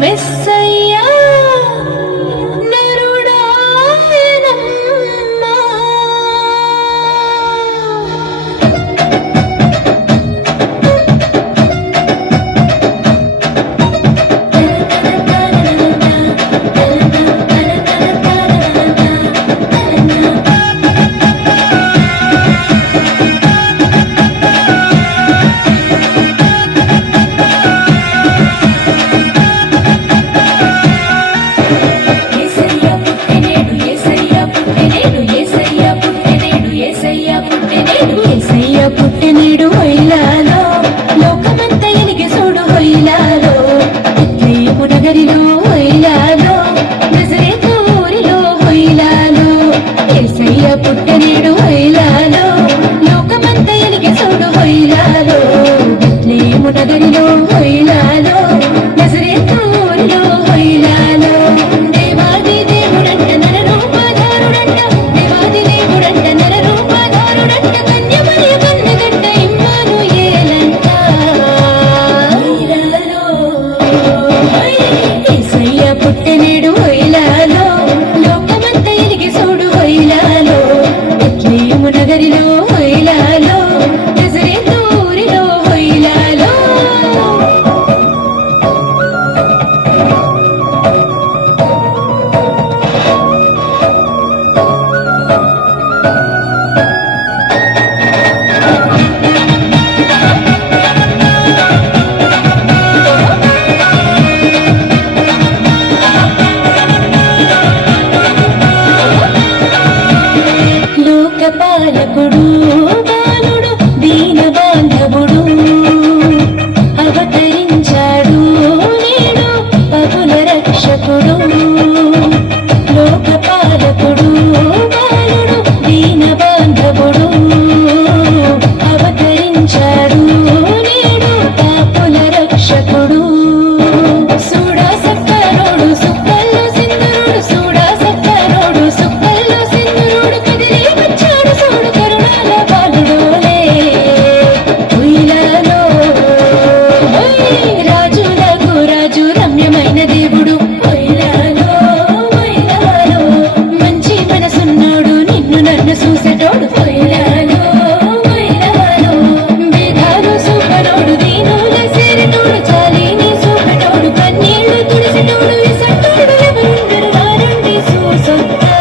మెస్సయ్యా పుట్టినేడు హొయిలాలో లోకమంత ఎలిగి చూడు హొయిలాలో బెత్లెహేము నగరిలో హొయిలాలో నజరేతు ఊరిలో హొయిలాలో యేసయ్య పుట్టినేడు హొయిలాలో లోకమంత ఎలిగి చూడు హొయిలాలో బెత్లెహేము నగరిలో హొయిలాలో నజరేతు ఊరిలో హొయిలాలో దేవాది దేవుడంట నరరూపధారుడంట దేవాది దేవుడంట నరరూపధారుడంట కన్యమరియ కన్నగంట ఇమ్మానుయేలంట యేసయ్య పుట్టినేడు హొయిలాలో లోకమంత ఎలిగి చూడు హొయిలాలో బెత్లెహేము నగరిలో హొయిలాలో నజరేతు ఊరిలో హొయిలాలో లోకపాలకుడు బాలుడు దీన బాంధవుడు అవతరించాడు నేడు పగుల రక్షకుడు లోకపాలకుడు బాలుడు దీన బాంధవుడు అవతరించాడు నేడు పాపుల రక్షకుడు సూడా సక్కరోడు సుక్కల్లో సింధురుడు సూడా సక్కరోడు సుక్కల్లో సింధురుడు కదిలి వచ్చాడు సూడు కరుణాల బాలుడోలే హొయిలాలో రాజులకు రాజు రమ్యమైన దేవుడు హొయిలాలో హొయిలాలో మంచి మనసున్నాడు నిన్ను నన్ను చూసేటోడు హొయిలాలో హొయిలాలో భేదాలు చూపనోడు దీనుల సేరినోడు జాలిని చూపెటోడు కన్నీళ్లు తుడిసినోడు ఇసంటోడు ఎవరుండరు వారండి చూసొత్తా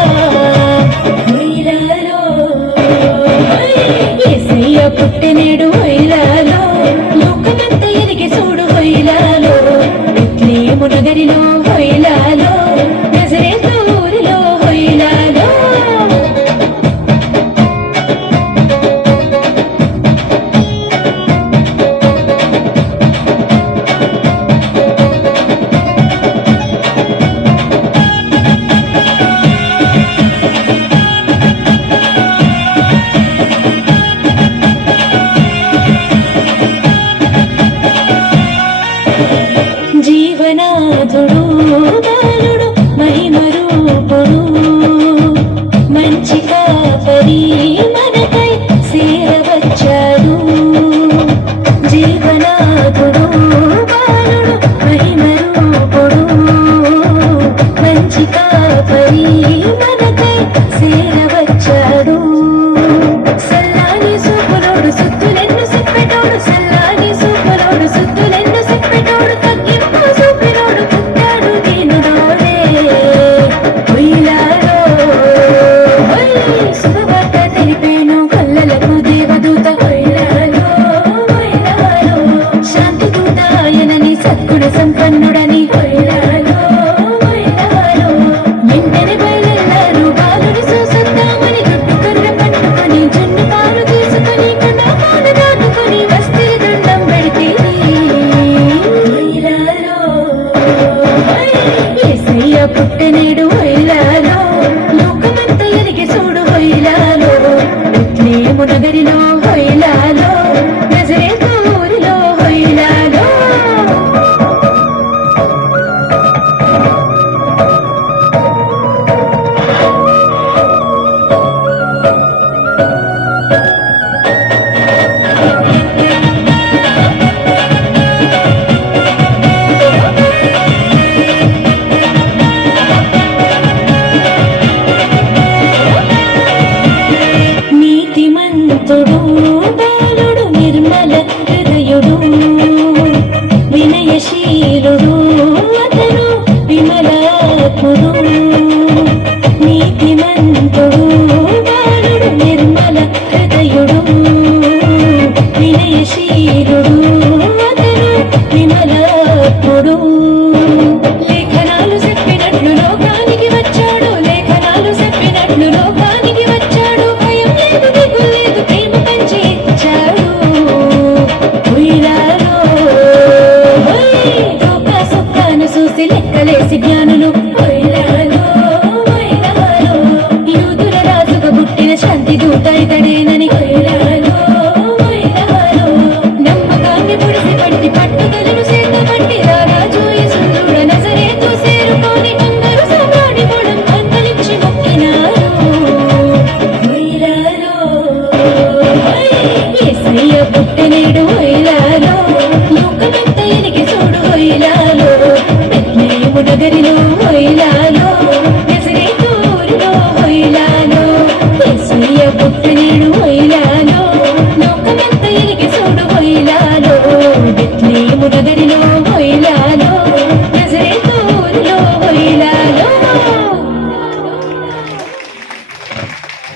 హొయిలాలో యేసయ్య పుట్టినేడు హొయిలాలో లోకమంత ఎలిగి చూడు హొయిలాలో బెత్లెహేము నగరిలో హొయిలాలో నజరేతు ఊరిలో హొయిలాలో జీవనాథుడు బాలుడు మహిమరూపుడు మంచి కాపరి మనకై సేరవచ్చాడు జీవనాథుడు బాలుడు మహిమరూపుడు మంచి కాపరి మనకై సేరవచ్చాడు సల్లాని సూపులోడు సుత్తులెన్ను చెప్పెటోడు సల్లాని సూపులోడు సుత్తులెన్ను చెప్పెటోడు తగ్గింపు చూపినోడు పుట్టాడు దీనుడోలే హొయిలాలో శుభవార్త తెలిపేను కల్లలకు దేవదూత హొయిలాలో హొయిలాలో శాంతి దూత ఆయనని సద్గుణ సంపన్నుడని హొయిలాలో హొయిలాలో వెంటనే బయలుదేరారు బాలుని చూసొద్దామని గుట్టు కర్ర పట్టుకొని జున్ను పాలు తీసుకొని కొండపాలు దాటుకొని వస్తే దండం పెడితే హొయిలాలో యేసయ్య పుట్టినేడు హొయిలాలో లోకమంత ఎలిగి చూడు హొయిలాలో బెత్లెహేము నగరిలో హొయిలాలో నజరేతు ఊరిలో హొయిలాలో చూసి లెక్కలేసి జ్ఞానం